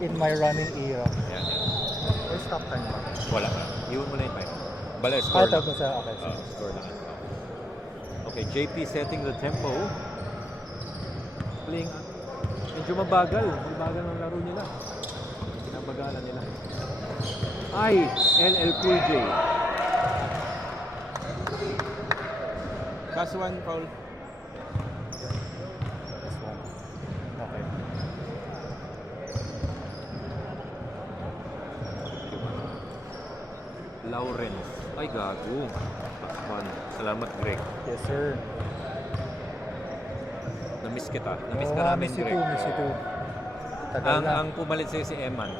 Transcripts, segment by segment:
in my running era. Yan. May stop time ba? Wala. Iwan mo na yung time. Bala, score lang. Tapos sa okay. Score lang. Okay, JP setting the tempo. Playing. Medyo mabagal. Mabagal ang laro nila. Pinabagalan nila. Ay, LL Cool J. Last one, foul. This one. Okay. Lawrence. Ay, gago. One. Salamat, Greg. Yes, sir. Namiss kita. Namiss ka namin, Miss you Greg. too, miss you too. Tagal na. Ang pumalit sa'yo si Eman.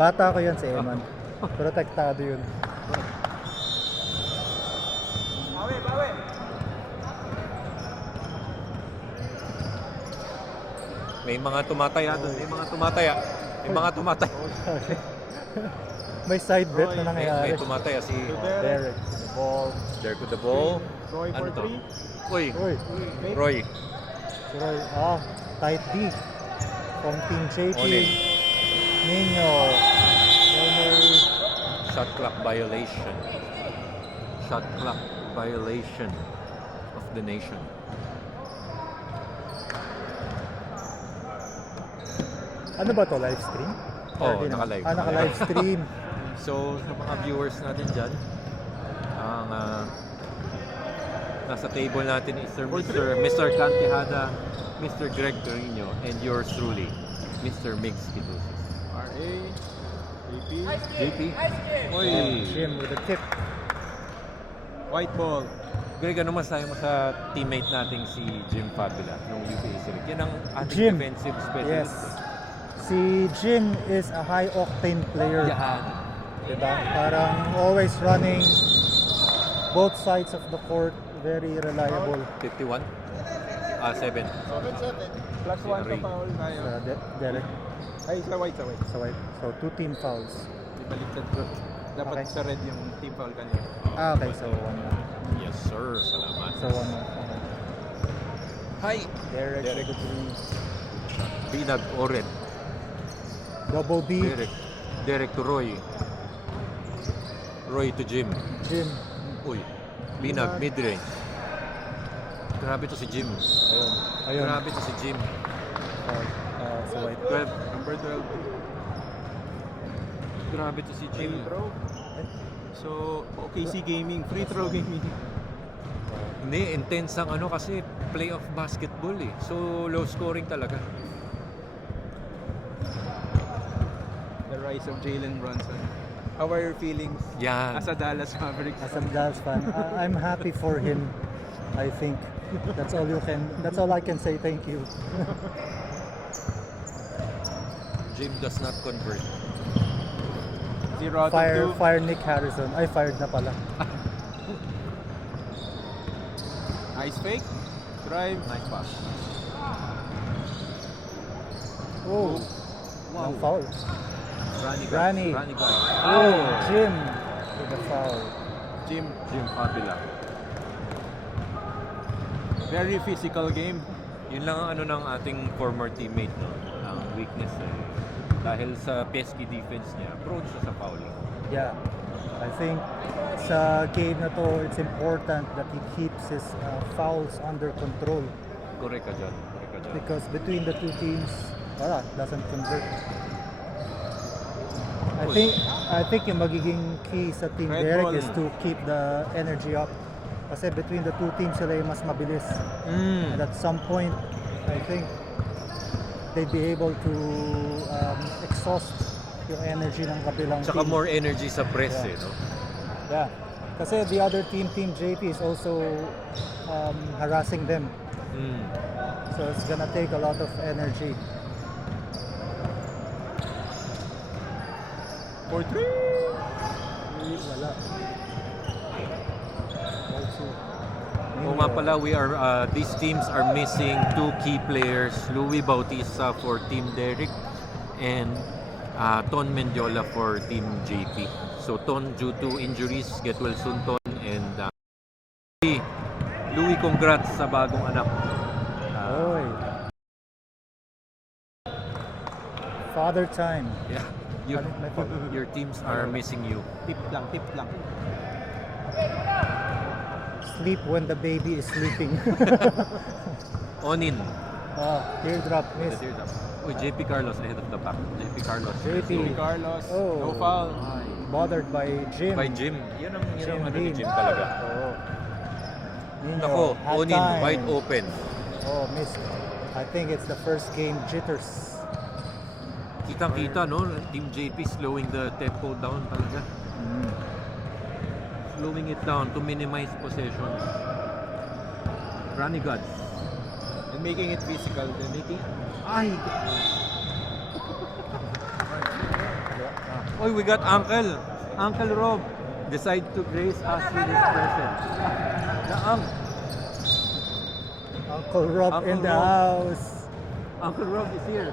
Bata ko yan si Eman. Protektado yun. Bawi! May mga tumataya doon. May mga tumataya. May mga tumataya. Sorry. May side bet na May nangyayari. tumataya si Derek, the ball. Derek with the ball. Roy Ano for to? 3. Uy, Uy, Roy. si Roy. Tight D. From Team JP. Olin. Nino. Elmer. Shot clock violation. Shot clock violation of the nation. Ano ba to? Live stream? Oo, Or di na? naka-live. Naka-live stream. So, sa mga viewers natin dyan, ang nasa table natin is Mr. Cantihada, Mr. Greg Torino, and yours truly, Mr. Migs Kitusis. RA. JP. JP? Oy! Jim with a tip. White ball. Greg, ano masahe mo sa teammate nating si Jim Fabula nung UPA Select? Yan ang ating Jim. defensive specialist. Yes. Si Jim is a high-octane player. Yan. Diba? Parang always running both sides of the court. Very reliable. 51? 7. Plus 1 Ray. to foul. Tayo. Derek. Ay, sa white. So, two team fouls. Ibaliktad ko. Dapat Okay. sa red yung team foul kanina. Okay, so one more. Yes, sir. Salamat. So one more. Okay. Hi! Derek. Derek. with the three. Binag, Oren. Double B. Derek to Roy. Roy to Jim. Jim. Uy. Binag, mid-range. Grabe to si Jim. Ayun. Grabe to si Jim. So white. 12. Number 12. Grabe to si Jim. Free throw. So, OKC Gaming. Free throw gaming. Hindi, intense ang ano kasi playoff basketball eh. So, low scoring talaga. The rise of Jalen Brunson. How are your feelings Yan. as a Dallas Mavericks As a Dallas fan, I'm happy for him. I think that's all I can say. Thank you. Jim does not convert. 0 out of 2. Fire Nick Harrison. Ay, fired na pala. Nice fake. Drive. Nice pass. Oh, Wow. no foul. Rani. guy. Oh, Jim with the foul. Jim. Jim Fabula. Very physical game. Yun lang ang ano ng ating former teammate, no? Ang weakness eh. Dahil sa pesky defense niya, prone siya sa fouling. Yeah, I think sa game na to, it's important that he keeps his fouls under control Correct ka dyan. because between the two teams, doesn't convert. I think yung magiging key sa Team Red Derek ball. is to keep the energy up. Kasi between the two teams, sila yung mas mabilis. And at some point, I think they'd be able to exhaust yung energy ng kabilang Tsaka team. more energy sa press Yeah. eh, no? Yeah. Kasi the other team, Team JP, is also harassing them. So it's gonna take a lot of energy. For 3. Wala. O nga pala, these teams are missing two key players, Louis Bautista for Team Derek and Ton Mendiola for Team JP. So Ton due to injuries, get well soon Ton, and Louis, congrats sa bagong anak. Oy. Father time. Yeah. You, May pag- your teams are missing you. Tip lang, tip lang. Sleep when the baby is sleeping. Onin. Teardrop miss. Uy, JP Carlos ahead of the pack. JP Carlos. JP. Carlos, Oh. no foul. Bothered by Jim. By Jim. Yan ang Jim ano ni Beam. Jim talaga. Oh. Nino, Nako, had Onin, time. wide open. Oh, missed. I think it's the first game jitters. Kitang-kita, no? Team JP slowing the tempo down talaga. Slowing it down to minimize possessions. Running guards. And making it physical. Then making Ay! Oy, we got Uncle. Uncle Rob. Decide to grace us with his presence. Naang. Uncle Rob Uncle in the Rob. house. Uncle Rob is here.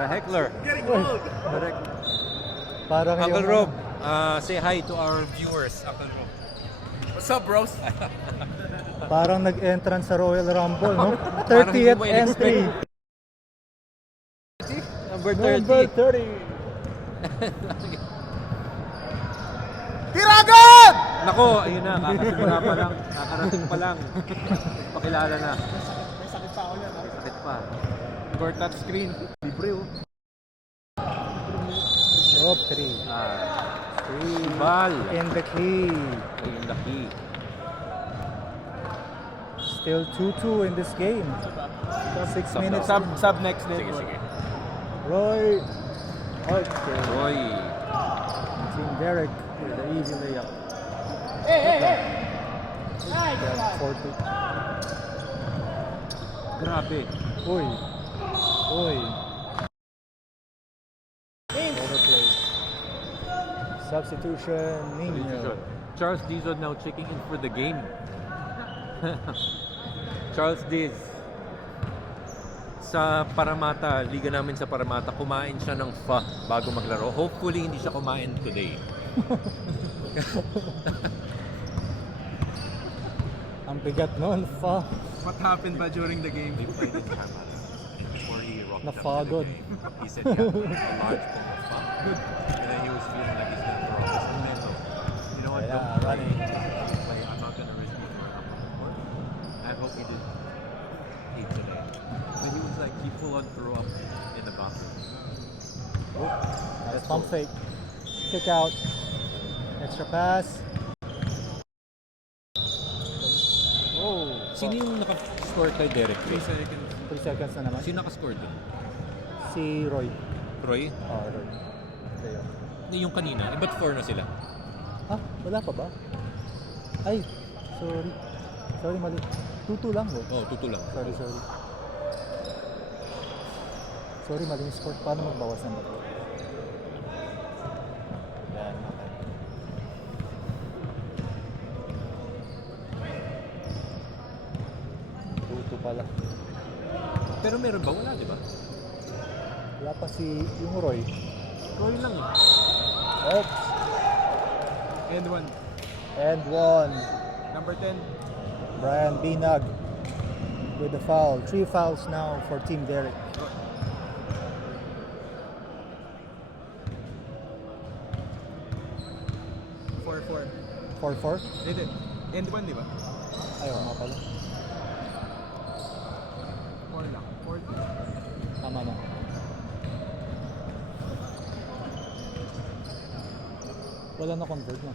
the heckler. Correct. Parang Uncle yung- Rob, say hi to our viewers, Uncle Rob. What's up, bros? Parang nag-entrance sa Royal Rumble, no? Parang 30th hindi mo entry. Number 30. Number 30. Tiragon! Nako, ayun na, kakasimula pa lang, kakarating pa lang. Pakilala na. May sakit pa ako yan. May sakit pa. For touchscreen. Libre oh. Top 3. Bal. In the key. Ayun, laki. Still 2-2 in this game. 6 Sub minutes. Sub next day. Sige, sige. Roy. Okay. Roy. Team Derek with the easy layup. Yeah, 40. Grabe. Uy. Uy. Overplay. Substitution. Nino. Charles Dizon now checking in for the game. Charles Diz. Sa Paramata, liga namin sa Paramata, kumain siya ng pho bago maglaro. Hopefully, hindi siya kumain today. Ang bigat nun, fa. What happened ba during the game? He played his camera before he rocked up to the Napagod. game. He said he had a large bowl of pho. And then he was feeling like he's gonna throw up. I said, "No. You know what? Yeah, Don't worry. running. I'm not gonna risk it for a couple of more. I hope he didn't eat today." But he was like, he full on threw up in the bathroom. Nice pump fake. Kick out. Extra pass. Oh. Sino yung naka-score kay Derek? 3 seconds. 3 seconds na naman. Sino naka-score doon? Si Roy. Roy? Oh, Roy. There. Yung kanina. Eh, ba't 4 na sila? Ah, wala pa ba? Ay, sorry. Sorry, mali. 2-2 lang, bro. Oh, tuto lang. Sorry. Sorry, mali yung score. Paano magbawas ng bato? Yan, okay. Tuto pala. Pero meron ba? Wala, di ba? Wala pa si yung Roy. Roy lang eh. Oops. And one. And one. Number 10. Brian Binag with the foul. 3 fouls now for Team Derek. Four. 4-4. Hindi. And one, di ba? Ayaw nga pala. 4 lang. 4. Tama na. Wala na convert na.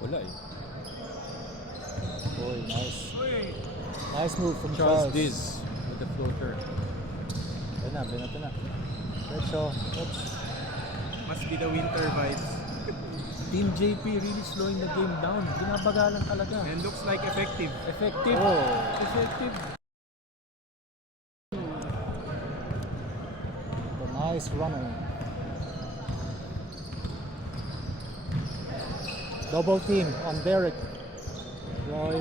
Wala eh. Boy, nice. Nice move from Charles Charles. Diz with the floater. Binato na. Retso. Oops. Must be the winter vibes. Team JP really slowing the game down. Binabagalan talaga. And looks like effective. Effective. Oh. Effective. The nice runner. Double team on Derek. Roy.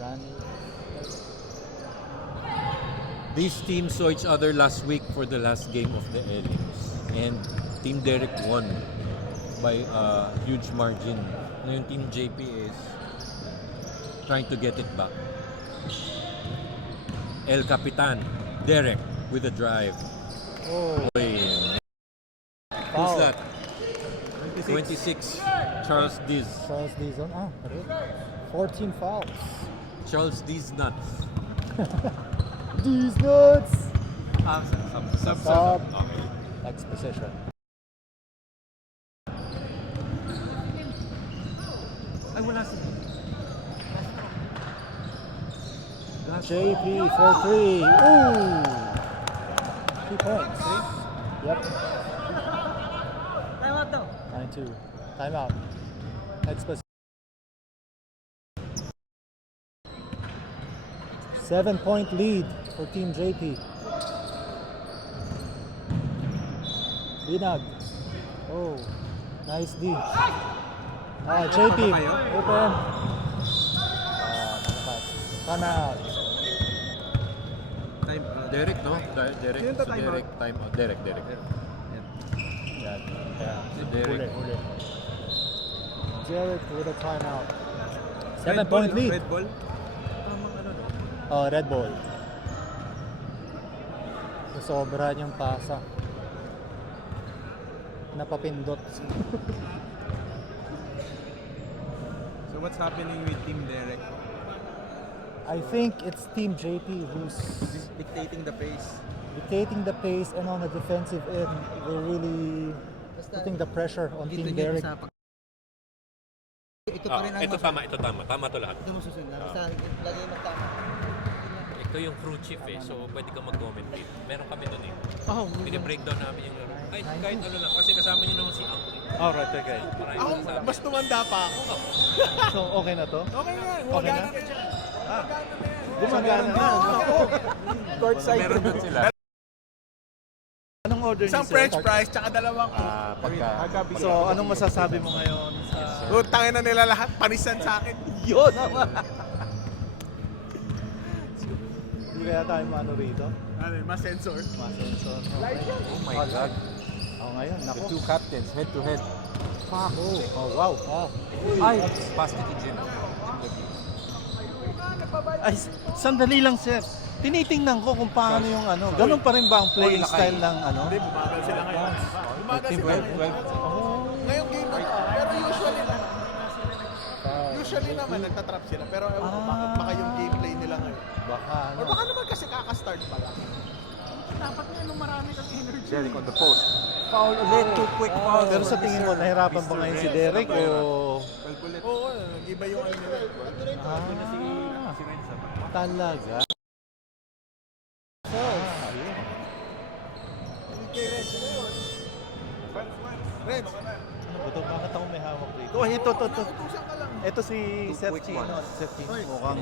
Rani. These teams saw each other last week for the last game of the Elims. And Team Derek won by a huge margin. Ngayon Team JP is trying to get it back. El Capitan, Derek with the drive. Oh, Who's foul. that? 26. Charles Diz. Charles Dizon. Ah, okay. 14 fouls. Charles Diz nuts. These nuts! Sub. Sub. Okay. Next position. Ay, wala si JP for 3. Ooh! 2 points. Yep. Time out daw. 9-2. Timeout. Next position. 7-point lead for Team JP. Binag. Oh, nice D. JP. Open. Nakapas. Timeout. Time. Derek, no? Derek. Sino to Si time Derek. Time out. Derek. Yan. Yeah. Si Derek. Huli. Derek with a timeout. Red 7-point ball, lead. Red ball. Oh, red ball. Sobrahan yung pasa. Napapindot. So what's happening with Team Derek? I think it's Team JP who's Dictating the pace. dictating the pace, and on the defensive end, they're really putting the pressure on Team Derek. Ito pa rin ang Ito tama. Tama to lahat. Ito mo susunod. Basta lagay mo tama. Ito yung crew chief so pwede kang mag-commentate. Meron kami doon Oh, Pini-breakdown namin yung laro. Kahit ano lang, kasi kasama nyo naman si Ang. Alright, okay. Ako, Mas tumanda pa ako. So, okay na to? Okay na. Okay na? Gumagana na. Courtside. Meron doon sila. Anong order Isang ni sir? french fries, tsaka dalawang So, anong masasabi mo ngayon sa... Utangin na nila lahat, panisan sa akin. Yun! Hindi kaya tayo mano rito? Ano yun, mas sensor. Masensor. Oh my God. Ngayon, The naku. two captains, head to head. Oh, wow. Ay! Pass to Jim. Ay, sandali lang, sir. Tinitingnan ko kung paano yung ano. Ganun pa rin ba ang playing style ng ano? Hindi, bumagal sila ngayon. Bumagal sila ngayon. Ngayong game na to. Pero usually naman nagtatrap sila. Pero ewan ko bakit baka yung gameplay nila ngayon. Baka ano. Or baka naman kasi kakastart pa lang. Dapat nga nung marami kang energy. Derek on the post. Foul ulit. Two quick fouls. Pero sa tingin mo, nahirapan ba ngayon si Derek o... Oo, nag-iba yung ano nila. Talaga? Reds, Ano ba ito? Bakit ako may hawak dito? Oh, ito. utusan ka lang. Ito si Seth Chino. Seth Chino. Mukhang...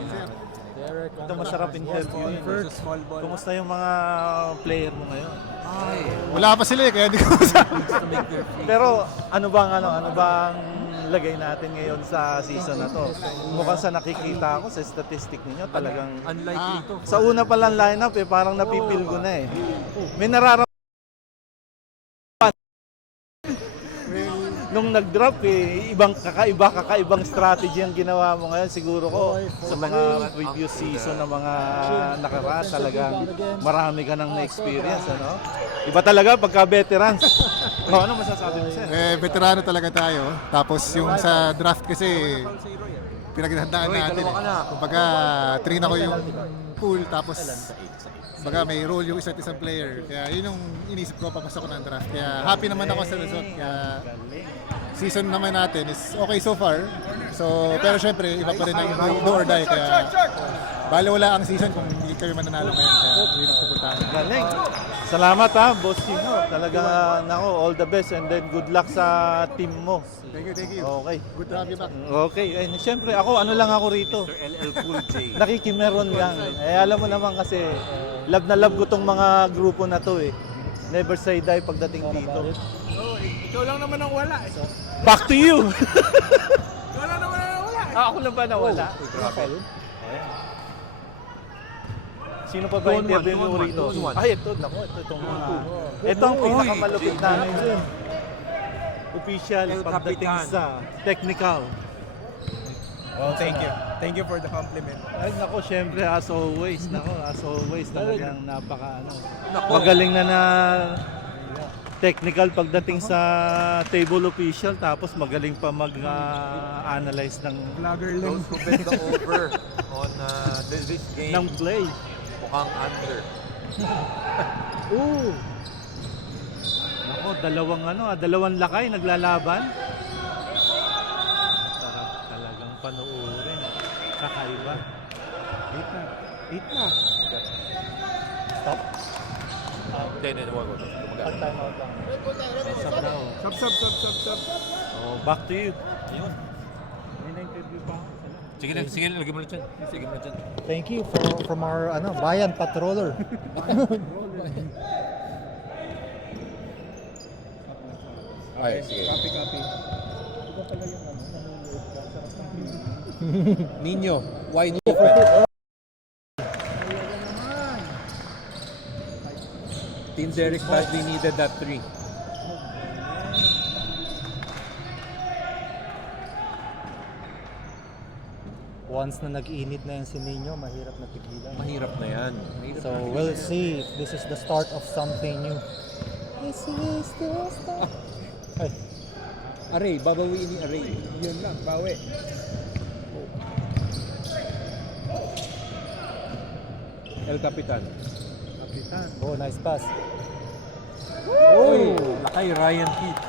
Derek. Ito masarap interview. Small ball. Kumusta yung mga player mo ngayon? Wala pa sila kaya di ko Pero ano bang lagay natin ngayon sa season na to? Mukhang sa nakikita ko sa statistic ninyo talagang Unlikely to. sa una pa lang lineup parang napipil ko na eh. May nararamdaman nung nag-drop kakaibang strategy ang ginawa mo ngayon siguro ko sa mga previous season na mga nakaraan talagang marami ka nang na-experience ano. Iba talaga pagka veterans. Ano masasabi mo sir? Veterano talaga tayo. Tapos yung sa draft kasi pinaghandaan natin. Kumbaga, trina ko yung pool tapos kumbaga may role yung isa't isang player. Kaya yun yung inisip ko papasok ko ng draft. Kaya happy naman ako sa result. Kaya season naman natin is okay so far. So, pero syempre, iba pa rin ang do or die. Kaya bale wala ang season kung hindi kami mananalo ngayon. Kaya yun ang pupuntahan. Galing. Salamat ha, Boss Chino. Talaga nako, all the best and then good luck sa team mo. Thank you. Okay. Good to have you back. Okay. Eh, siyempre ako, ano lang ako rito. Sir LL Cool J. Nakikimeron lang. Eh, alam mo naman kasi, love na love ko tong mga grupo na to eh. Never say die pagdating dito. Oh, ikaw lang naman ang wala eh. Back to you! Ikaw lang naman ang wala eh. Ako na ba nawala? Sino pa ba interview mo rito? Ay, ito. Naku, itong mga... Ito ang pinakamalupit namin dun. Official El pagdating Capitan. sa technical. Well, thank you. Thank you for the compliment. Ay, nako, syempre, as always, talagang napaka, magaling na technical pagdating sa table official, tapos magaling pa mag-analyze ng Vlogger lang. Those who bet the over on this game, ng play. mukhang under. Ooh. Nako, dalawang lakay naglalaban. Sarap talagang panoorin. Kakaiba. 8 na. Stop. Hindi, wag. Pag time out lang. Sab na oh. Sub. Oh, back to you. Ayun. May na-interview pa ako. Sige, lagyan mo na dyan. Sige mo na dyan. Thank you from our Bayan Patroller. Ay, sige. Copy. Nino, wide open. Team Derek badly needed that 3. Once na nag-init na yan si Nino, mahirap na pigilan. Mahirap na yan. So we'll see if this is the start of something new. This is the start. Ay, Aray, babawiin ni Aray. Yun lang, bawi. El Capitan. oh, nice pass. Uy! Lakay Ryan Heath.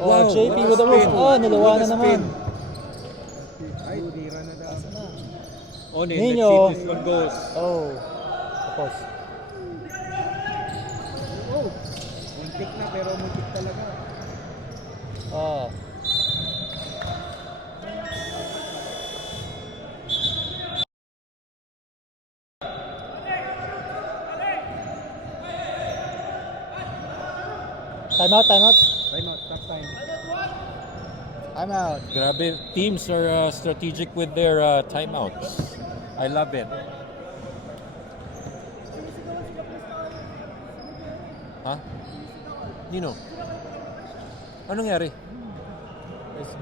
Oh, Wow, JP what a with the roof. spin. Oh, nalawa What na a naman. spin. Ay, tira na daw. On it, Nino. let's see if this one goes. Oh, tapos. Muntik na, pero muntik talaga. Oh. Time out. Time out, stop time. I'm out. Grabe, teams are strategic with their timeouts. I love it. Ha? Nino? Anong nangyari?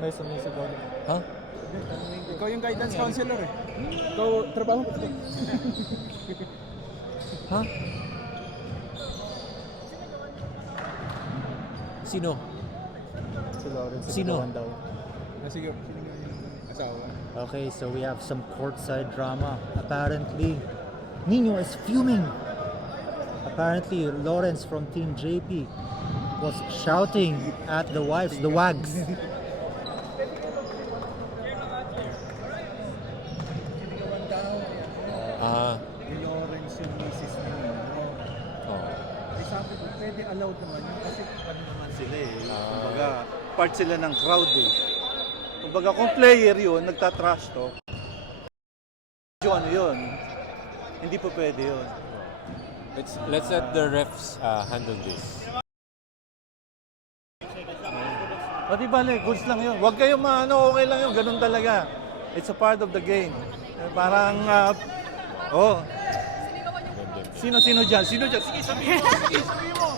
May sumisigaw. Ha? Ikaw yung guidance counselor eh. Ikaw, trabaho mo. Ha? Sino? Si Lawrence. Sino? sinigawan daw. Sige, sino nga yung asawa? Okay, so we have some courtside drama. Apparently, Nino is fuming. Apparently, Lawrence from Team JP was shouting at the wives, the wags. Ni Lawrence yung misis ni Nino. Oh. Ay sabi ko, pwede allowed naman yun kasi ano naman sila eh. Kumbaga, part sila ng crowd eh. Kumbaga, kung player yun, nagtatrash talk. Ano yun? Hindi pa pwede yun. Let's let the refs handle this. O di bale, goods lang yun. Huwag kayong okay lang yun. Ganun talaga. It's a part of the game. Parang, Sino dyan? Sige, sabihin mo.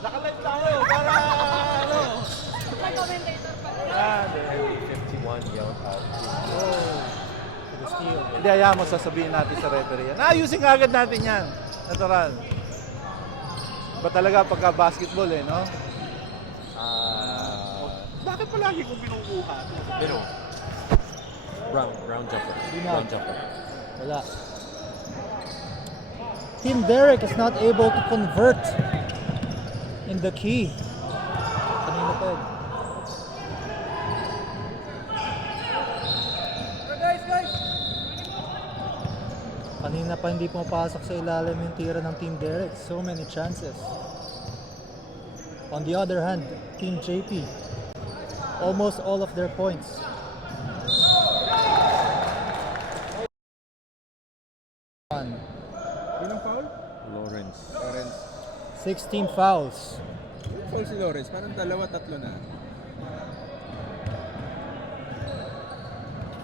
Nakalive tayo para, Yan. 51 yelled out. Hindi, ayaw mo, sasabihin natin sa referee yan. Ayusin agad natin yan. Natural. Ba talaga pagka-basketball eh, no? Bakit palagi kong binubuha? Pero, round jumper. na. Round jumper. Wala. Team Derek is not able to convert in the key. Kanina pa yun. Kanina pa hindi pumapasok sa ilalim yung tira ng Team Derek. So many chances. On the other hand, Team JP, almost all of their points. Yun ang foul? Lawrence. 16 fouls. Foul si Lawrence. Parang 2-3 na.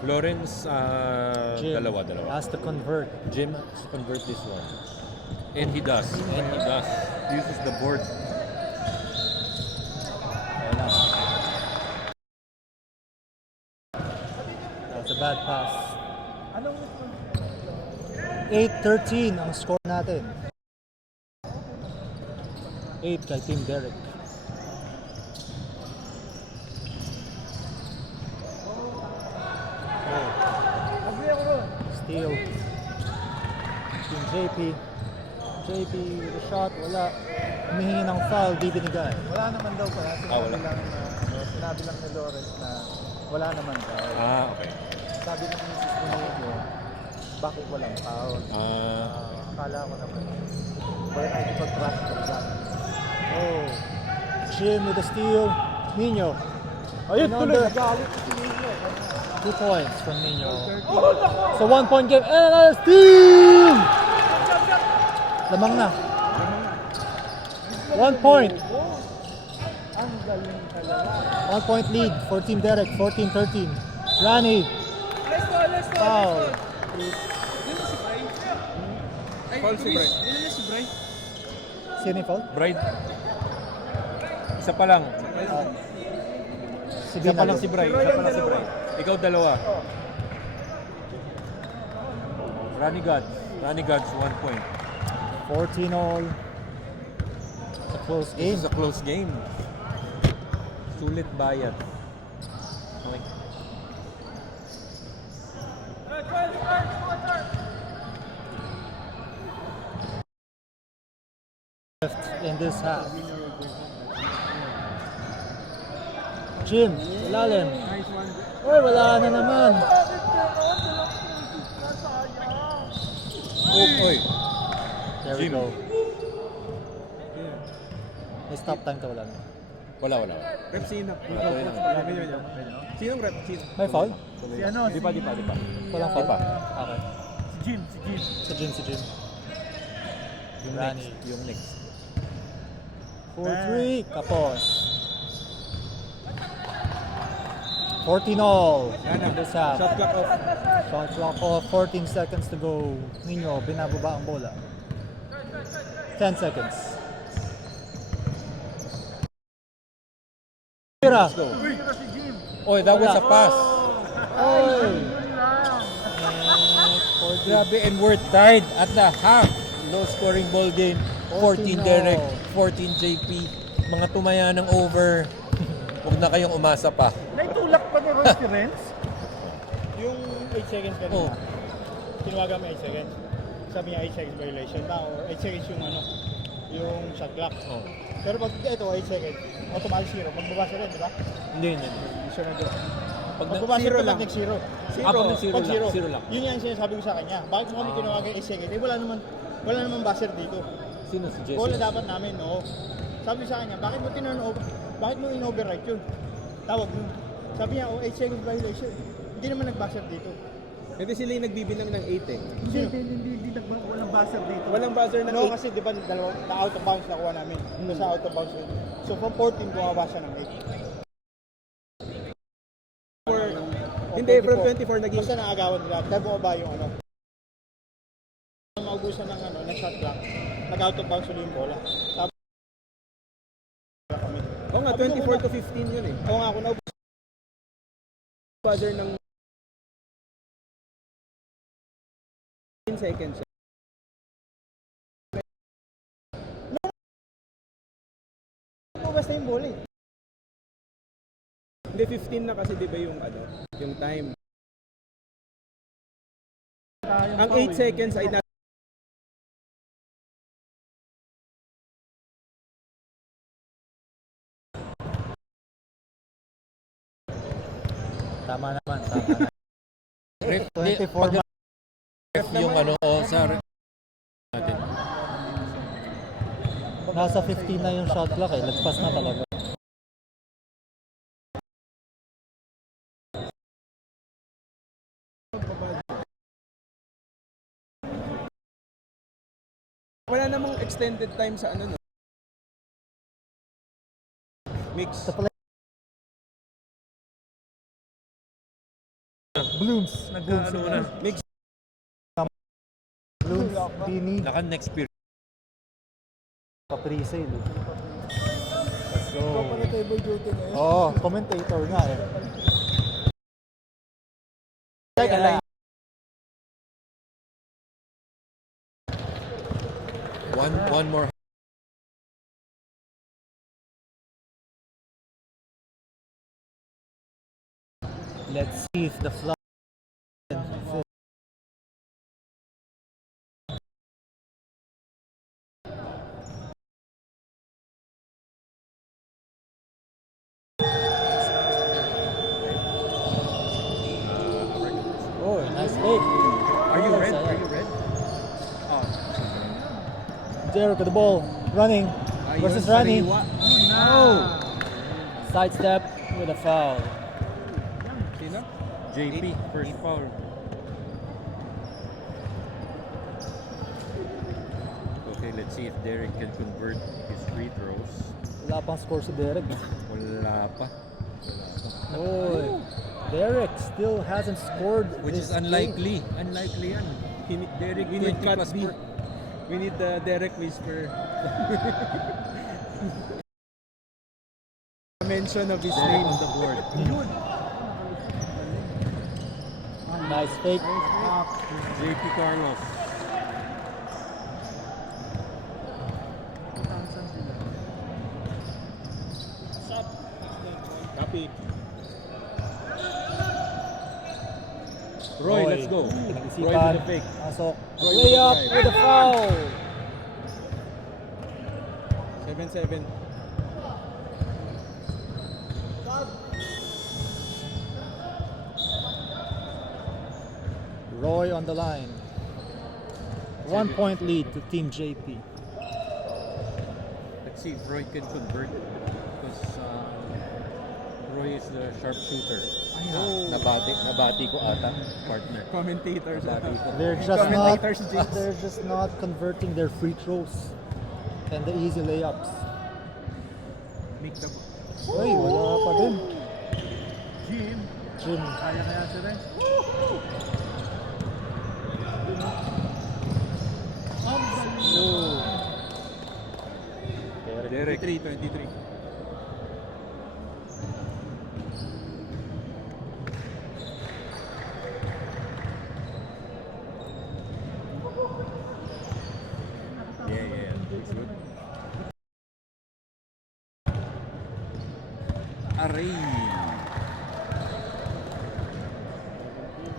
Lawrence, Jim dalawa. has to convert. Jim has to convert this one. And he does. Uses the board. Wala. That's a bad pass. 8-13 ang score natin. 8 kay Team Derek. Steal. Team JP. JP with a shot, wala. Humihingi ng foul, di binigay. Wala naman daw pala. Wala. Sinabi lang ni Lawrence na wala naman daw. Okay. Sabi ng misis ni Nico, bakit walang foul? Akala ko naman. Wala na ipag-crash ko lang. Oh. Jim with the steal. Nino. Ayun, Another- tuloy. Nagalit si Nico. 2 points from Nino. So 1 point game. And another steal! Lamang na. 1 point. Ang galing talaga. 1 point lead for Team Derek. 14-13. Rani. Foul. Foul si Bray. Sino yung foul? Bride. Isa pa lang. Si Isa pa Bina. lang si Bray. Ikaw dalawa. Running Gods, 1 point. 14 all. It's a close game. It's a close game. Sulit bayad. Okay. Left in this half. Jim, ilalim. Oy, wala na naman. Oy. There we Jim. go. May stop time ka, wala na. Wala. Rep sino? tuloy na. Sinong rep? Sino? May foul? Si ano? Di pa. Walang foul? pa. Okay. Si Jim. Yung Rani. next. Yung next. 4-3. Kapos. 14 all. In this half. Shot clock off. Shot clock off. 14 seconds to go. Nino, binababa ang bola. 10 seconds. Tira. Oy, that was a pass. Oy. Grabe, and we're tied at the half. Low scoring ball game. 14 Derek, 14 JP. Mga tumaya ng over. Huwag na kayong umasa pa. Naitulak pa ni Royce Renz? Yung 8 seconds kanina, Oh. tinawagan mo 8 seconds. Sabi niya 8 seconds violation na or 8 seconds yung yung shot clock. Oh. Pero pag ito 8 seconds, automatic zero. Magbaba siya rin, di ba? Hindi. Hindi siya nag Pag Magbaba siya zero rin lang. pag nag-zero. Pag nag-zero Pag lang, zero lang. Yun yung sinasabi ko sa kanya. Bakit mo kami tinawagan 8 seconds? Eh wala naman buzzer dito. Sino si Jesse? Bola dapat namin, no? Sabi sa kanya, bakit mo tinurn over? Bakit mo in-override yun? Tawag mo. Sabi niya, 8 seconds violation. Hindi naman nag-buzzer dito. Hindi sila yung nagbibinang ng 8 eh. Hindi walang buzzer dito. Walang buzzer ng No, 8. kasi di ba dalawa, na out of bounds nakuha namin. Sa out of bounds. So from 14, bumaba siya ng 8. Hindi, from 24 naging... Basta naagawan nila. Dahil bumaba yung maubusan ng ng shot clock. Nag-out of bounds ulit yung bola. Tapos kami. Oo nga, 24 to 15 yun eh. Oo nga, kung naubusan Buzzer ng 10 seconds. basta yung bola eh. Hindi, 15 na kasi di ba yung yung time. Ang 8 seconds ay na Tama naman, tama na. 24 Yung sa natin. Nasa 15 na yung shot clock eh. Lagpas na talaga. wala namang extended time sa no. Mix. Sa play. Blooms. Nag-ano na. Mix. Blooms, Dini, Naka next period. pa-presale. Let's go. Ikaw pala table duty ngayon. Oo, commentator nga eh. One more. Let's see if the fly. Oh, nice fake. Are you red? Are you red? Jericho with the ball, running versus Rani. Oh, sidestep with a foul. Sino? JP, first foul. Okay, let's see if Derek can convert his free throws. Wala pang score si Derek. Wala pa. Oh, Derek still hasn't scored. Which is this unlikely. Unlikely yan. Derek We need 20 cut plus B. per- We need the Derek Whisper. Mention of his Derek name on the board. game. Nice fake. JP Carlos. Copy. Roy, let's go. Roy with Pinag-isipan. the fake. Pasok. Roy Way with up the drive. with a foul. 7-7. Roy on the line. 1 point lead to Team JP. Let's see if Roy can convert because Roy is the sharpshooter. Nabati ko ata, partner. Commentators. Nabati ko. They're just not converting their free throws and the easy layups. Make the Ay, wala pa din. Jim. Jim. Kaya si Renz. Oh. Derek. 23. Yeah. Looks good.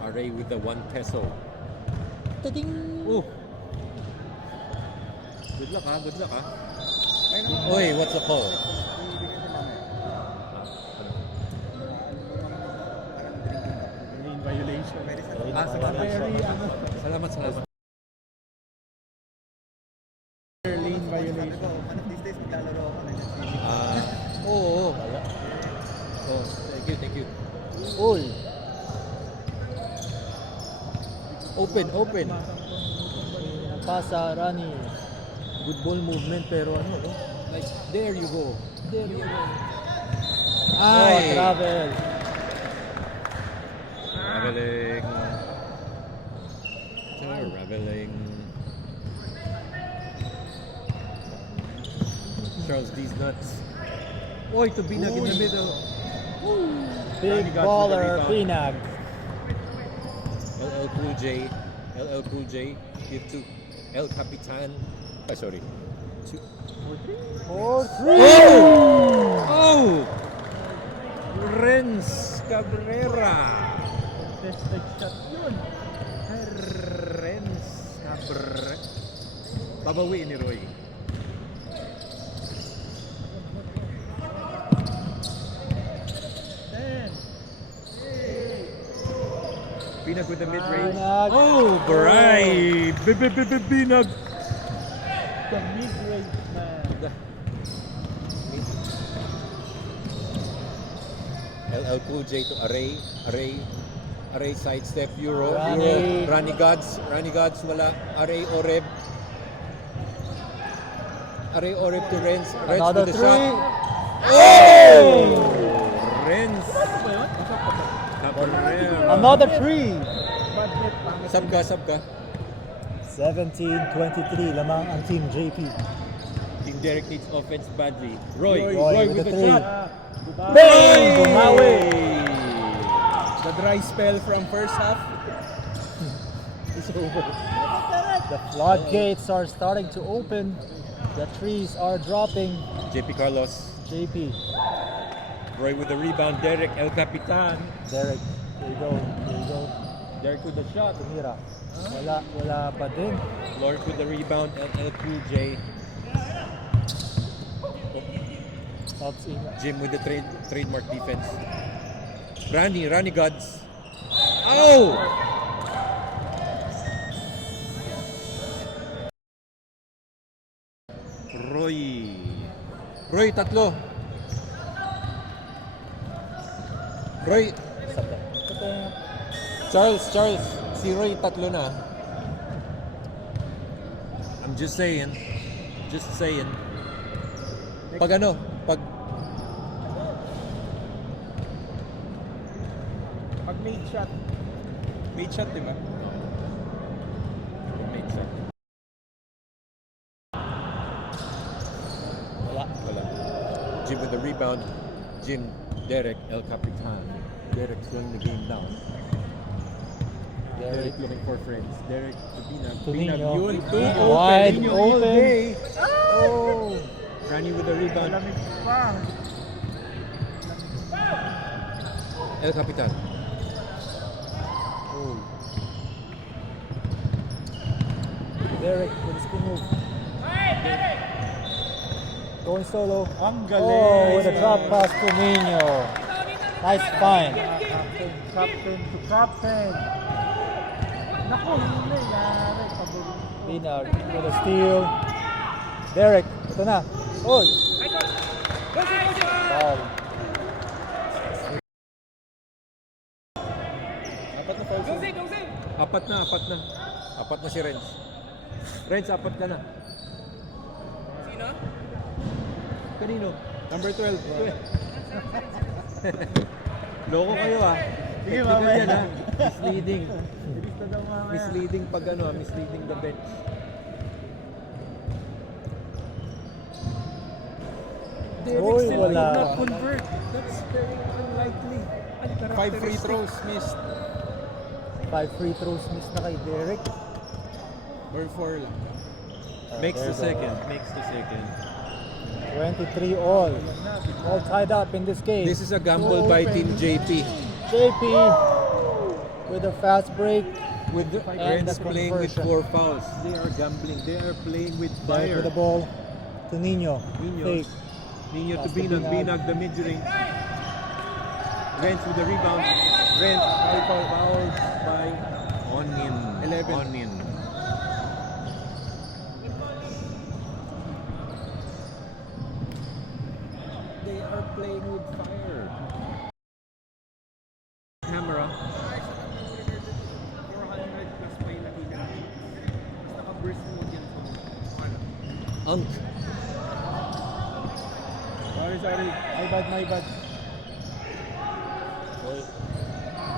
Array with the 1 peso. Oh. Good luck ha. Oy, what's the call? Lane violation. Salamat. Lane violation. Oo. Oh, thank you. Uy. Open. Pasa, Rani. Good ball movement pero ano, oh. Like, there you go. Ay, travel. Traveling. Charles D's nuts. Oy, to Binag in the middle. Big baller, Pinag. LL Cool J. Give to El Capitan. Sorry. 4-3. Oh! Renz Cabrera. Tested shot yun. Renz Cabrera. Babawi ni Roy. Binag with the mid-range. Pinag. Oh, Bray! Binag! The mid-range man. LL Cool J to Array sidestep Euro. Rani. Rani Gods wala. Array Oreb to Renz. Renz Another with the three. shot. Oh! Renz. Cabrera. Another three. Sub ka. 17-23 lamang ang Team JP. Team Derek needs offense badly. Roy with the three. shot. Bang! Bumawi. The dry spell from first half. The floodgates are starting to open. The trees are dropping. JP Carlos. JP. Roy with the rebound. Derek El Capitan. Derek. Here you go. Derek with the shot. Tumira. Wala pa din. Lord with the rebound. LL Cool J. Pops in. Jim with the trademark defense. Rani Gods. Oh! Roy, tatlo. Roy. Charles, si Roy tatlo na. I'm just saying. Pag Made shot, di ba? Wala. Jim with the rebound. Jim, Derek, El Capitan. Derek slowing the game down. Derek looking for friends. Derek to Binag. Tuninho. Yun, two Wide open. open. Oh! Rani with the rebound. El Capitan. Oh. Derek with the spin move. Going solo. Ang galing. Oh, with a drop pass to Nino. Nice find. Captain to captain. Naku, hindi yari. Binag with a steal. Derek, ito na. Oh! Foul. Apat na si Renz. Apat ka na. Sino? Kanino? Number 12. Loko kayo ah. Sige, Technical mamaya. yan, ah. Misleading. Misleading pag misleading the bench. Derek Oy, still wala. did not convert. That's very unlikely. 5 free throws missed. 5 free throws missed na kay Derek. Or 4 lang. Makes there the you go. second. Makes the second. 23 all. All tied up in this game. This is a gamble by Open. Team JP. JP with a fast break. With the And Renz the playing with conversion. 4 fouls. They are gambling. They are playing with Derek fire. with the ball to Nino. Nino. Fake. Nino to Pass to Binag. Binag. Binag the mid-range. Renz with the rebound. Renz fouled by Onin. 11. Onin. They are playing with fire. Camera. Unk. Sorry. My bad.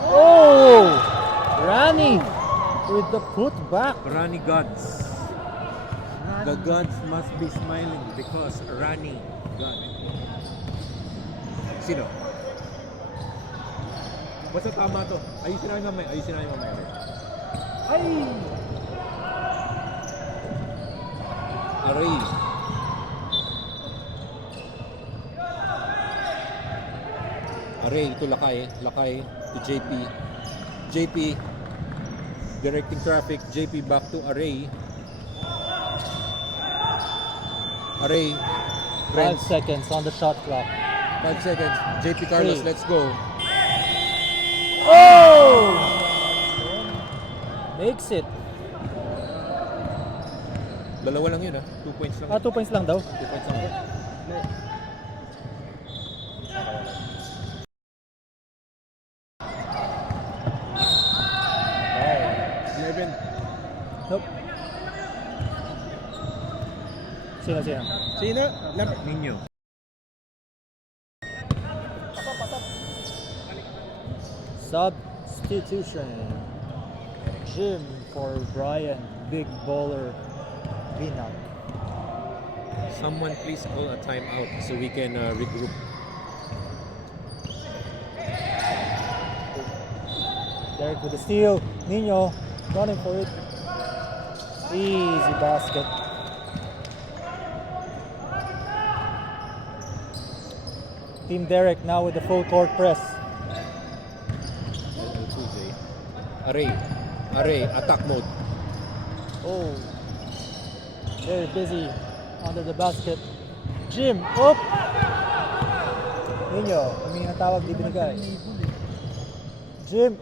Oh! Rani with the putback. Rani gods. The gods must be smiling because Rani God. Sino? Basta tama to. Ayusin namin mamaya. Ay! Aray. Aray, ito Lakay to JP. JP directing traffic. JP back to Aray. Aray. 5 seconds on the shot clock. 5 seconds. JP Carlos, Three. let's go. Oh! Makes it. Dalawa lang yun 2 points lang. 2 points lang daw. 2 points lang. Nope. Sino? Sino? Ninyo. Substitution. Jim for Brian. Big bowler. Binag. Someone please call a timeout so we can regroup. Derek with the steal. Nino running for it. Easy basket. Team Derek now with the full court press. Array, attack mode. Oh, very busy under the basket. Jim, up! Nino, humingi ng tawag, di binigay. Jim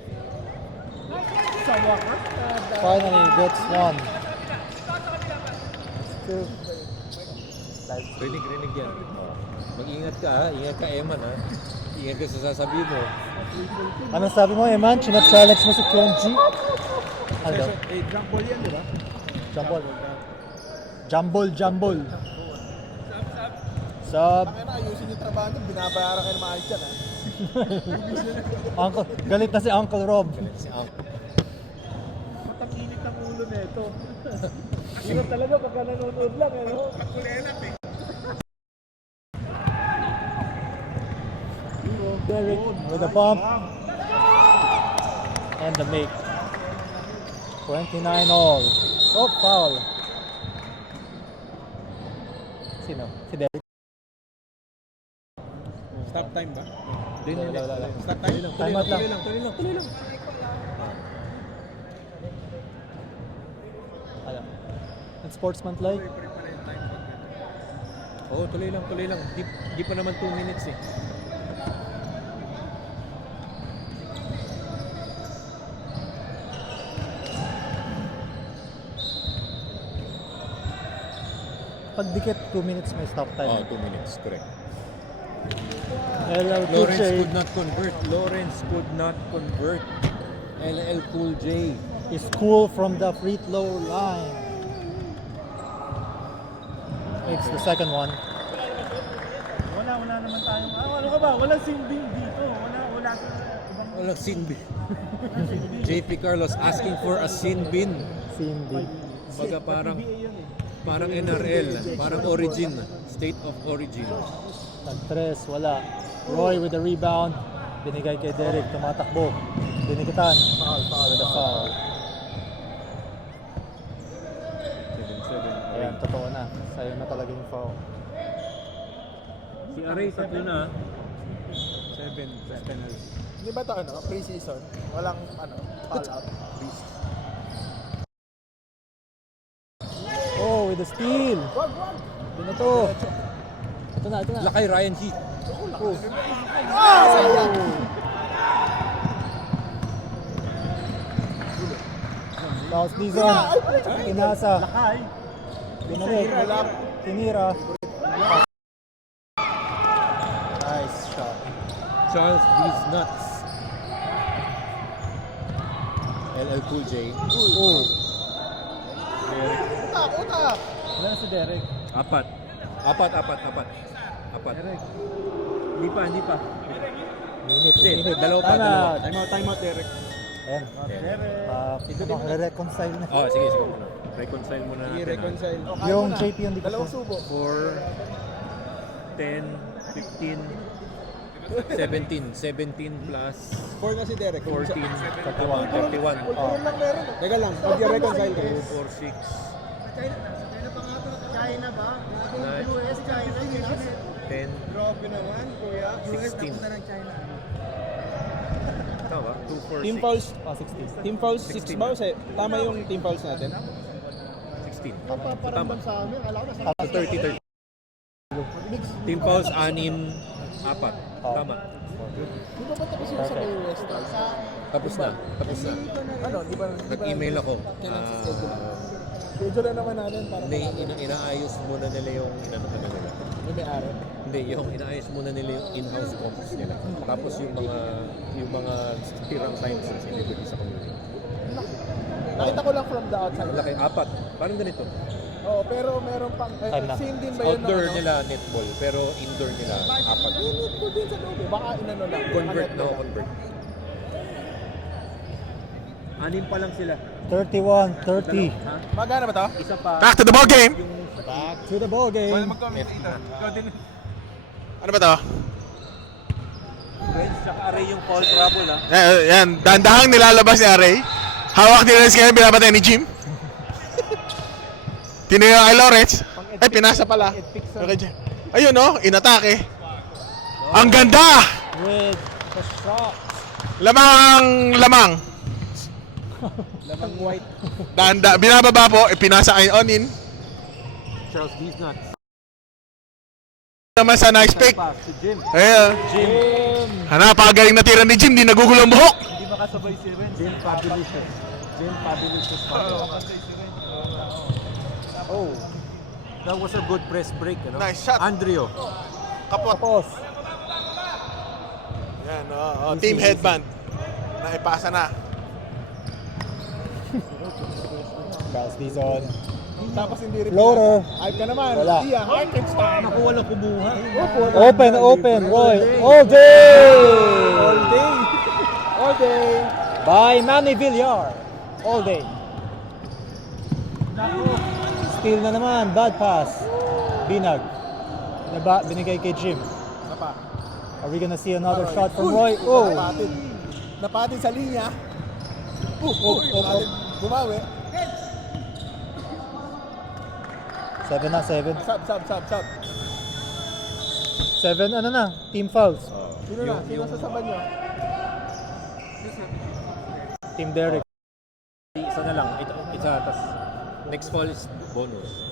finally gets one. Still, Rinig yan. Mag-ingat ka ha. Ingat ka, Eman ha. Ingat ka sa sasabihin mo. anong sabi mo, Eman? China-challenge mo si Kenji? Ano daw? Jump ball yan, di ba? Jumble. Sub. Kaya ayusin yung trabaho nyo, binabayaran kayo ng maayos dyan, ha? Uncle, galit na si Uncle Rob. Matang-init ang ulo nito. Hirap talaga pagka nanonood lang, eh, no? Derek with a bump. And the make. 29 all. Oh, foul. Sino? Si Derek. Stop time ba? Wala. Stop time? Time out lang. Tuloy lang. Alam. And sportsman-like. Oo, tuloy lang. Di pa naman 2 minutes eh. Pagdikit, 2 minutes may stop time. 2 minutes, correct. LL Cool Lawrence J could not convert. LL Cool J. is cool from the free throw line. It's the second one. Wala naman tayong, ano ka ba? Walang sinding dito. Wala sa ibang Walang sin bin. JP Carlos asking for a sin bin. Cindy. Baga parang NRL, parang origin, state of origin. Tag-tres, wala. Roy with the rebound. Binigay kay Derek, tumatakbo. Dinikitan. With a foul. 7-7. Ayan, totoo na. Sa'yo na talaga yung foul. Si Aray, tatlo na. 7 penalties. Hindi ba ito pre-season? Walang call out. Oh, with the steal. Ito na to. Ito na. Lakay Ryan Heath. Laos Dizon. Inasa. Binalik. Tinira. Nice shot. Charles These Nuts. LL Cool J. Oh. Uta! Wala na si Derek. Apat. Hindi pa. Hindi, dalawa pa. Time out, Derek. Ayan. Re-reconcile na. Oh, sige muna. Reconcile muna natin. I-reconcile. Yung JP yung di ko Dalawang subo. 4, 10, 15, 17 plus 4 na si Derek. 14, 31. Pulpuron lang meron. Teka lang, pag-reconcile kayo. 2, 4, 6, China ba? Nine. US, China, 10, Grabe naman, kuya. 16. Tama ba? 2, 4, 6. Team fouls, 16. team fouls 6 16 ba? Tama yung team fouls natin? 16. Tama. Paparamdam sa amin. Alam ko na 30. Team fouls 6, 4. Tama. Di ba tapos yung sa US? Tapos na. Di ba? Nag-email ako. Schedule na naman natin para Inaayos muna nila yung nila. may-ari. Hindi, yung inaayos muna nila yung in-house office nila. Tapos yung mga tirang times na sinibigay sa community. Nakita ko lang from the outside. Laki, 4. Parang ganito. Oo, pero meron pang Time na. same din ba yun? Outdoor nila netball, pero indoor nila 4. Init po din sa loob eh. Baka inano lang. Convert Ano na lang. convert. Anim pa lang sila. 31-30. Magana ba to? Isa pa. Back to the ball game! Back to the ball game. Mag-comment dito. Ikaw din. Ano ba to? Friends, tsaka Aray yung foul trouble ha. Yan, dandahang nilalabas ni Aray. Hawak ni Renz ngayon, binabantay ni Jim. Tinignan kay Lawrence. Ay, pinasa pala. Okay, Jim. Ayun no, inatake. Ang ganda! With the shot. Lamang. Lamang white. Binababa po, pinasa kay Onin. Charles Gisnat. Naman sa nice pick. Pass to Jim. Ayun. Napakagaling na tira ni Jim, di nagugulo ang buhok. Hindi makasabay si Ren. Jim Fabulous. Jim Fabulous. Oh. That was a good press break, you know? Nice shot. Andrio. Kapot. Tapos, Yan, team headband. Naipasa na. Charles Dizon. Tapos hindi rin. Floater. Ay ka naman. Wala. Iya, Hartenstein. Naku, walang kumuha. Open, Roy. All day! All day. All day. By Manny Villar. All day. Steal na naman. Bad pass. Binag. Binigay kay Jim. Isa pa. Are we gonna see another shot from Roy? Oh! Napatid. Napatid sa linya. Napatid. Bumawi. 7 na, 7. Sub. 7, ano na? Team fouls. Sino na? Sino sa saban nyo? Team Derek. Isa na lang. Isa, tas next fall is bonus.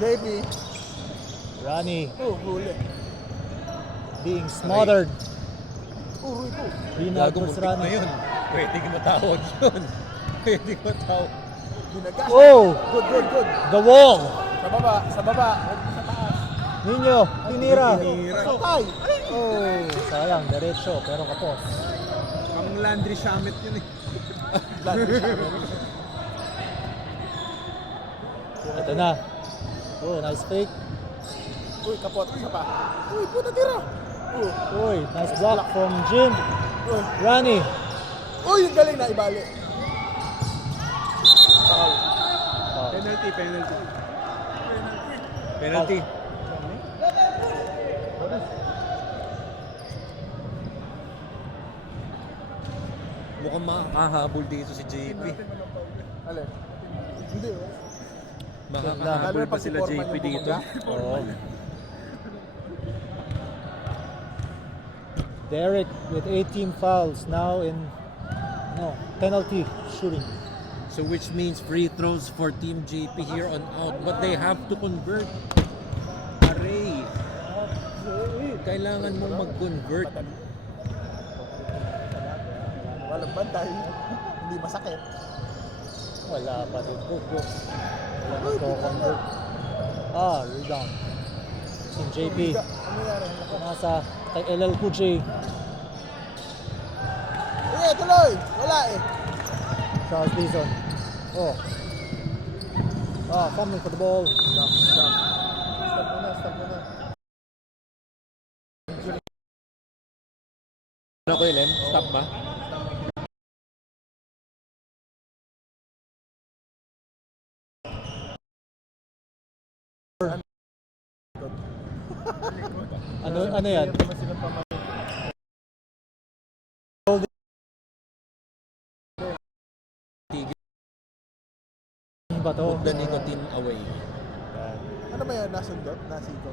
JP. Ronnie Huli. being smothered. Uy. Binag versus Ronnie. Pwede matawag yun. Pwede matawag. Binagas. Oh! Good. The wall! Sa baba. Sa taas. Ninyo, tinira. Sakay. Oh, sayang, derecho, pero kapos. Ang Landry Shamet yun eh. Ito na. Oh, nice fake. Uy, kapot. Isa pa. Uy, puta tira. Uy, nice block from Jim. Uy. Ronnie. Uy, yung galing na ibali. Foul. Penalty. Mukhang makakahabol dito si JP. Alin? Hindi. Makakahabol pa sila JP dito. Oh. Derek with 18 fouls now in penalty shooting. So which means free throws for Team JP here on out. But they have to convert. Aray. Kailangan mong mag-convert. Walang bantay. Hindi masakit. Wala pa din. Wala nagko-convert. Rebound. Team JP. Ano nangyari? Nasa kay LL Cool J. Sige, tuloy! Wala eh. Charles Dizon. Oh. Fumbling for the ball. Stop muna. Ano ko Len? Stop ba? Ano yan? Ano ba to? Put the nicotine away. Ano ba yan? Nasundot? Nasiko?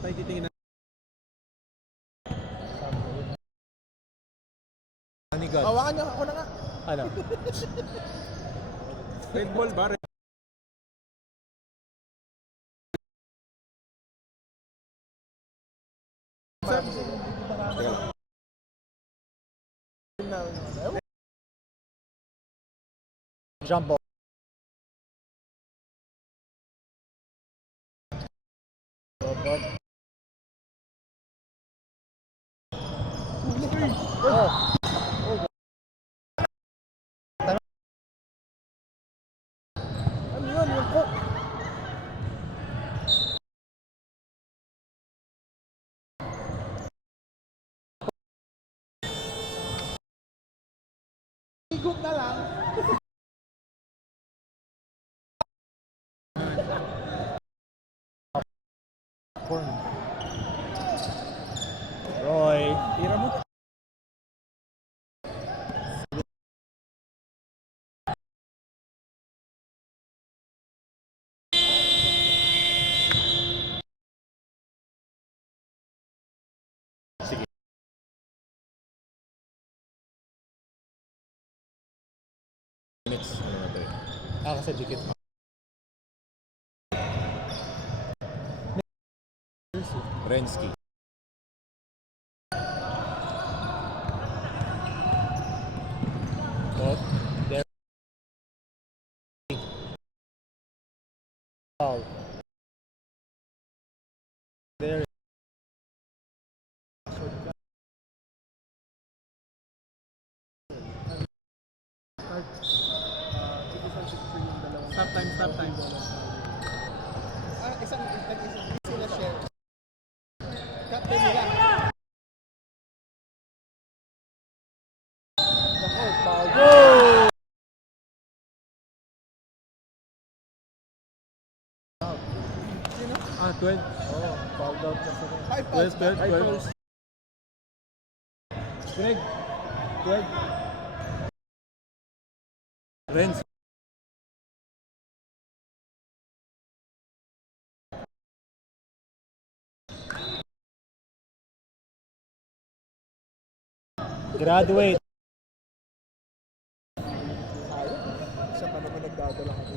Tayo titingin na. Anigad. Hawakan niyo ako na nga. Ano? Red ball ba? Jump ball. Oh. Ano yun? Yung cook. Higup na lang. Roy, tira mo. Minutes, ano na to eh. Kasi dikit. Renski. Foul. There. Stop time. Isang sila share. Captain nila. Ah, 12. Oh, fouled out na sila. 5 fouls. 12. Greg. 12. Renz. Graduate. Isa pa naman nagdadala ka.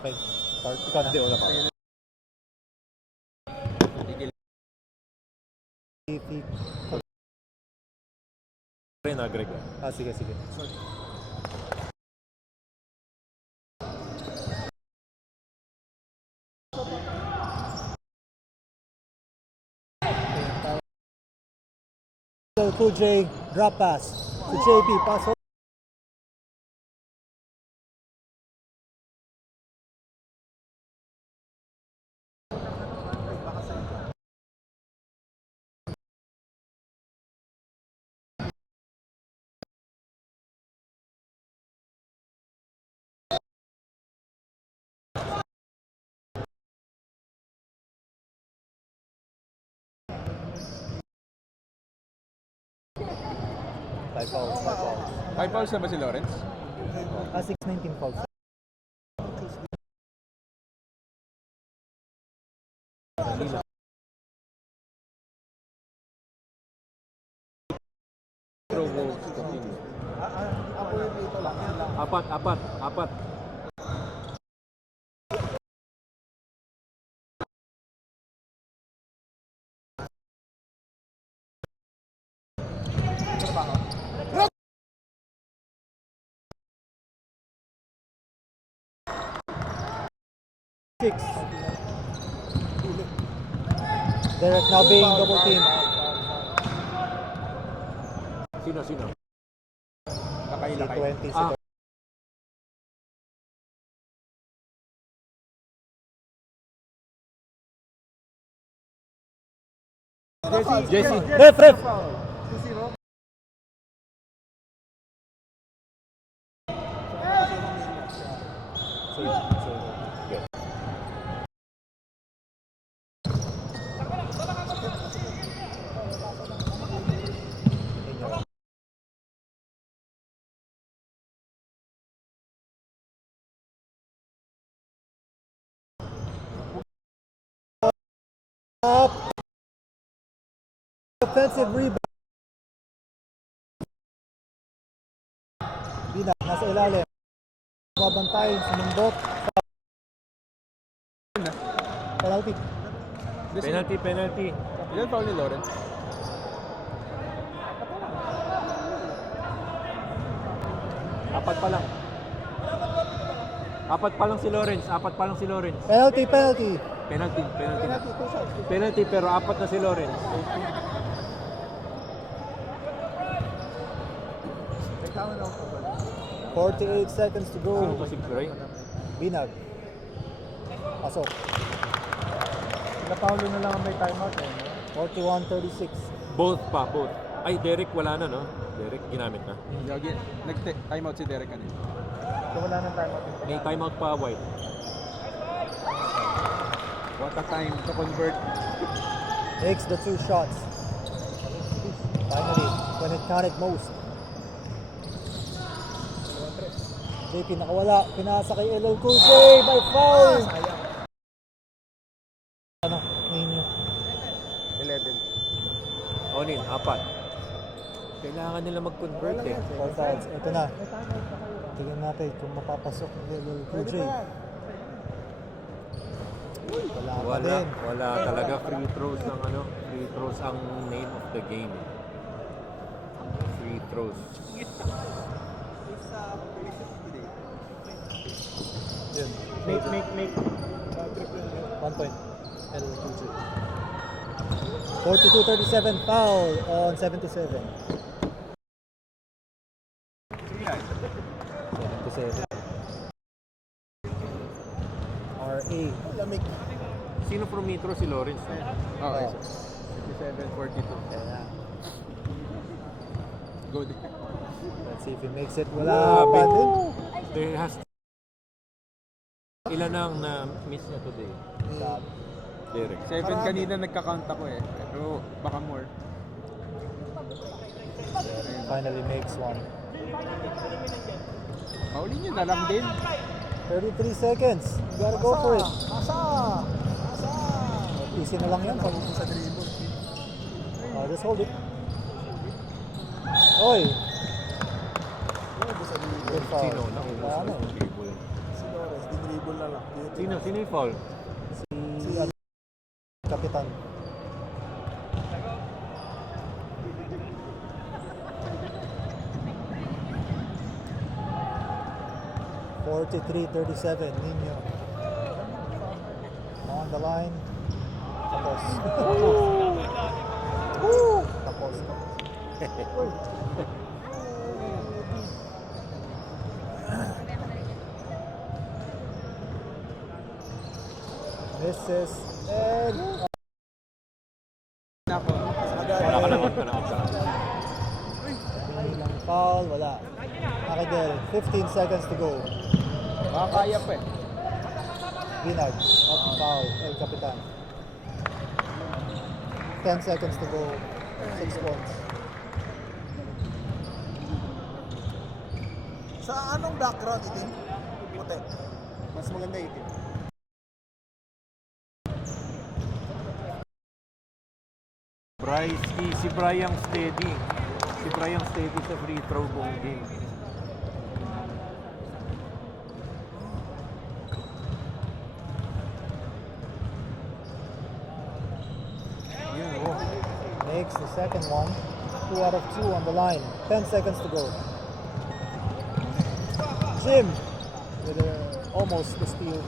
Okay. Start. Ikaw na. Wala pa. Rin na, Greg. Sige. Cool J, drop pass. To JP, pass. Five fouls. 5 fouls na ba si Lawrence? 6-19 fouls. Apat. Six. Derek now being double teamed. Sino? Lakay. 20. Ah. Jesse. Ref. Up. Offensive rebound. Dina, nasa ilalim. Babantay, sumumbot. Penalty. Penalty. Ilan foul ni Lawrence? Apat pa lang. Apat pa lang si Lawrence. Penalty. Penalty pero apat na si Lawrence. 48 seconds to go. Sino to si Troy? Binag. Pasok. Napaulo na lang ang may timeout 41-36. Both. Ay, Derek wala na, no? Derek, ginamit na. Nag-timeout si Derek kanina. So wala nang timeout. May timeout pa, White. What a time to convert. Makes the 2 shots. Finally, when it counted most. JP nakawala. Pinasa kay LL Cool J by foul. Ano? Ninyo. 11. Onin, 4. Kailangan nila mag-convert eh. 4 fouls. Ito na. Tingnan natin kung mapapasok ni LL Cool J. Wala pa din. Wala talaga. Free throws ang free throws ang name of the game. Free throws. Yun. Make. 1 point. LL Cool J. 42-37 foul on 77. 77. RA. Lamig. Sino from Metro? Si Lawrence. Okay. Oh. 57-42. Yeah. Go din. Let's see if he makes it. Wala pa din. There has ilan ang na-miss niya today? Derek. 7 kanina nagka-count ako eh. Pero baka more. Finally makes one. Pauli niyo na lang din. 33 seconds. You gotta go for it. Easy na lang yan. Sa dribble. Oh, just hold it. Oy! Good foul. Sino? Naubos Ano? yung dribble. Sino yung foul? Si Kapitan. (43-37) Ninyo on the line. Tapos. Tapos. Misses and Wala ka naman. bilang foul, wala. Akidel, 15 seconds to go. Makakaya pa eh. Binag, up foul, El Capitan. 10 seconds to go, 6 points. Sa anong background itim? Puti. Mas maganda itim. Si Brian steady. Si Brian steady sa free throw buong game. Makes the second one. 2 out of 2 on the line. 10 seconds to go. Jim with almost the steal.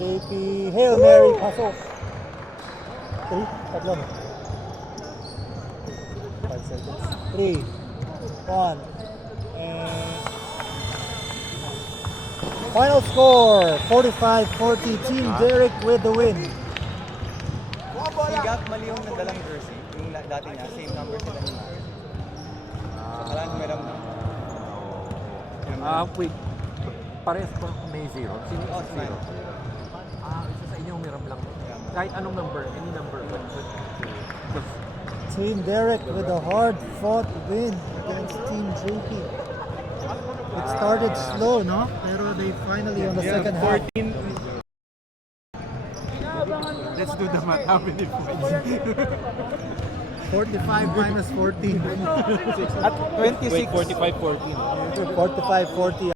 JP, Hail Mary, pasok. 3, tatlo na. 5 seconds. 3, 1, and final score, 45-40. Team Derek with the win. Si Gap mali yung nadalang jersey. Yung dati niya, same number sila ni Mario. So, parang meron na. Wait. Parehas pa may 0. Sino Oh, yung si 0? Mario. Isa sa inyo umiram lang. Kahit anong number, any number. Because Team Derek with a hard-fought win against Team JP. It started slow, no? Pero they finally on the second half. Let's do the math. How many points? 45 minus 14. At 26. 45-14. 45-40